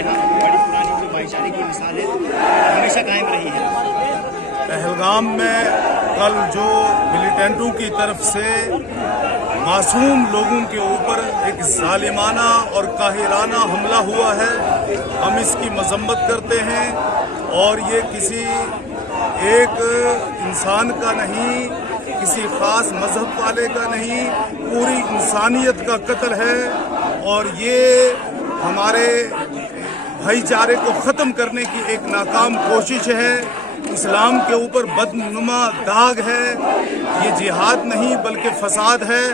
यहाँ बड़ी पुरानी जो भाईचारे की मिसाल है हमेशा कायम रही है। पहलगाम में कल जो मिलिटेंटों की तरफ से मासूम लोगों के ऊपर एक जालिमाना और काहिराना हमला हुआ है, हम इसकी मजम्मत करते हैं। और ये किसी एक इंसान का नहीं, किसी खास मजहब वाले का नहीं, पूरी इंसानियत का कत्ल है। और ये हमारे भाईचारे को ख़त्म करने की एक नाकाम कोशिश है। इस्लाम के ऊपर बदनुमा दाग है। ये जिहाद नहीं बल्कि फसाद है।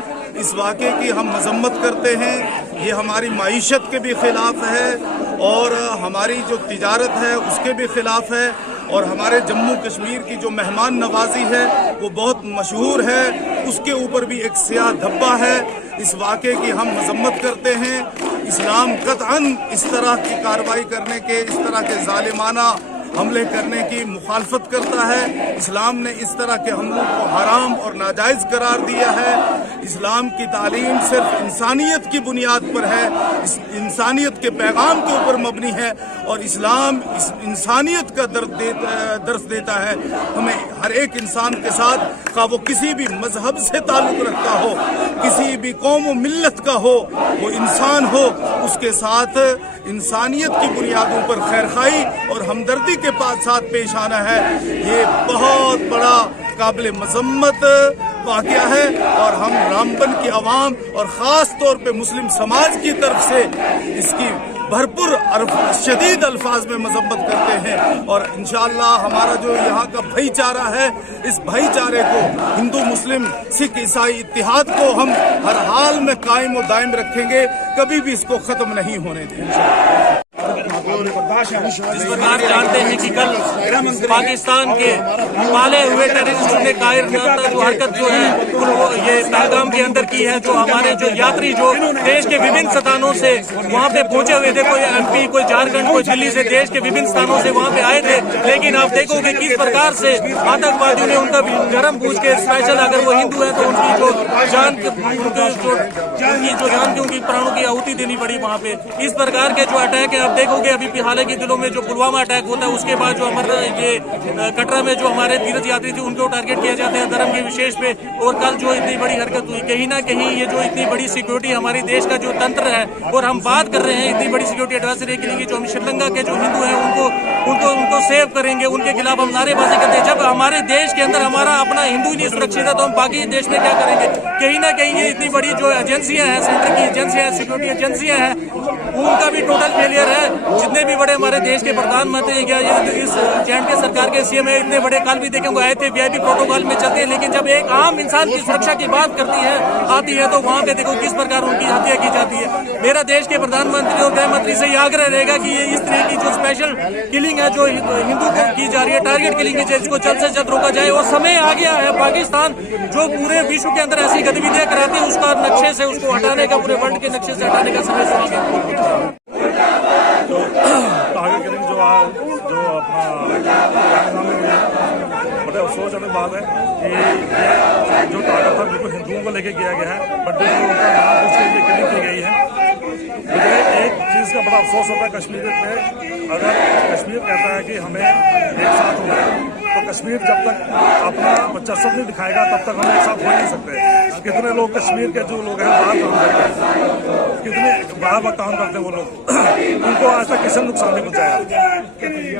इस वाक़े की हम मजम्मत करते हैं। ये हमारी माईशत के भी ख़िलाफ़ है और हमारी जो तिजारत है उसके भी ख़िलाफ़ है। और हमारे जम्मू कश्मीर की जो मेहमान नवाजी है वो बहुत मशहूर है, उसके ऊपर भी एक स्याह धब्बा है। इस वाक़े की हम मजम्मत करते हैं। इस्लाम कतअन इस तरह की कार्रवाई करने के, इस तरह के जालिमाना हमले करने की मुखालफत करता है। इस्लाम ने इस तरह के हमलों को हराम और नाजायज़ करार दिया है। इस्लाम की तालीम सिर्फ इंसानियत की बुनियाद पर है, इस इंसानियत के पैगाम के ऊपर मबनी है। और इस्लाम इस इंसानियत का दर्स देता है। हमें हर एक इंसान के साथ, खा वो किसी भी मजहब से ताल्लुक़ रखता हो, किसी भी कौम व मिल्लत का हो, वो इंसान हो, उसके साथ इंसानियत की बुनियादों पर खैरखाई और हमदर्दी के साथ पेश आना है। ये बहुत बड़ा काबिल मजम्मत वाक़या है और हम रामबन की आवाम और ख़ास तौर पे मुस्लिम समाज की तरफ से इसकी भरपूर शदीद अल्फाज में मजम्मत करते हैं। और इंशाअल्लाह हमारा जो यहाँ का भाईचारा है, इस भाईचारे को, हिंदू मुस्लिम सिख ईसाई इत्तिहाद को हम हर हाल में कायम व दायम रखेंगे, कभी भी इसको ख़त्म नहीं होने देंगे। जिस प्रकार जानते हैं कि कल पाकिस्तान के पाले हुए टेररिस्टों ने कायरताना जो हरकत जो है ये पहलगाम के अंदर की है, जो हमारे जो यात्री जो देश के विभिन्न स्थानों से वहां पे पहुंचे हुए थे, कोई एमपी, कोई झारखंड, कोई दिल्ली से, देश के विभिन्न स्थानों से वहां पे आए थे। लेकिन आप देखोगे किस प्रकार से आतंकवादियों ने उनका धर्म पूछ के स्पेशल, अगर वो हिंदू है तो उनकी जो जान की उनकी प्राणों की आहुति देनी पड़ी वहां पे। इस प्रकार के जो अटैक है, आप देखोगे अभी हाल के दिनों में जो पुलवामा अटैक होता है, उसके बाद जो हमारे ये कटरा में जो हमारे तीर्थ यात्री थे उनको टारगेट किया जाता है धर्म के विशेष पे। और कल जो इतनी बड़ी हरकत हुई, कहीं ना कहीं ये जो इतनी बड़ी सिक्योरिटी हमारे देश का जो तंत्र है, और हम बात कर रहे हैं इतनी बड़ी सिक्योरिटी एडवाइजरी के लिए, जो हम श्रीलंका के जो हिंदू हैं उनको सेव करेंगे, उनके खिलाफ हम नारेबाजी करते हैं। जब हमारे देश के अंदर हमारा अपना हिंदू ही नहीं सुरक्षित है तो हम बाकी देश में क्या करेंगे। कहीं ना कहीं ये इतनी बड़ी जो एजेंसियां हैं, सेंटर की एजेंसियां हैं, सिक्योरिटी एजेंसियां हैं, उनका भी टोटल फेलियर है। जितने भी बड़े हमारे देश के प्रधानमंत्री या इस जे&के सरकार के सीएम है, इतने बड़े कल भी देखेंगे आए थे, वीआईपी प्रोटोकॉल में चलते हैं, लेकिन जब एक आम इंसान की सुरक्षा की बात आती है तो वहां पे देखो किस प्रकार उनकी हत्या की जाती है। मेरा देश के प्रधानमंत्री और गृह मंत्री से ये आग्रह रहेगा कि ये इस तरह की जो स्पेशल किलिंग है जो हिंदू को की जा रही है, टारगेट किलिंग है, इसको जल्द से जल्द रोका जाए। और समय आ गया है, पाकिस्तान जो पूरे विश्व के अंदर ऐसी गतिविधियां कराती है उसका नक्शे से उसको हटाने का, पूरे वर्ल्ड के नक्शे से हटाने का समय आ गया। जो अपना बड़े अफसोस वाली बात है कि जो टारगेट था बिल्कुल हिंदुओं को लेके किया गया है, बट उनका नाम उसके लिए क्लिक की गई है। मुझे एक चीज़ का बड़ा अफसोस होता है कश्मीर में, अगर कश्मीर कहता है कि हमें एक साथ होना है, तो कश्मीर जब तक अपना वर्चस्व नहीं दिखाएगा तब तक हम एक साथ हो नहीं सकते। कितने लोग कश्मीर के जो लोग हैं बाहर काम करते हैं, कितने बाहर काम करते हैं वो लोग, उनको आज तक किसी नुकसान नहीं पहुँचाया।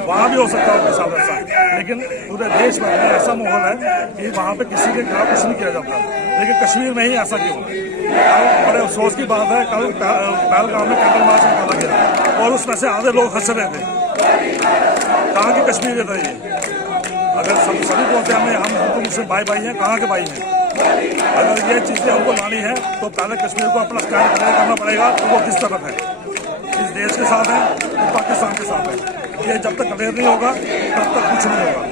वहाँ भी हो सकता है उनके साथ ऐसा, लेकिन पूरे देश में ऐसा माहौल है कि वहाँ पे किसी के खिलाफ कुछ नहीं किया जाता, लेकिन कश्मीर में ही ऐसा क्यों। बड़े अफसोस की बात है, कल पहलगाम में कैंडल मार्च निकाला गया और उसमें से आधे लोग हंस रहे थे। कहाँ की कश्मीर है ये? अगर सभी बोलते हैं हम हिंदू मुस्लिम भाई भाई हैं, कहाँ के भाई हैं? अगर ये चीज़ें हमको लानी है तो पहले कश्मीर को अपना स्टैंड करना पड़ेगा तो वो किस तरफ है, इस देश के साथ है, पाकिस्तान के साथ है। ये जब तक क्लियर नहीं होगा तब तक कुछ नहीं होगा।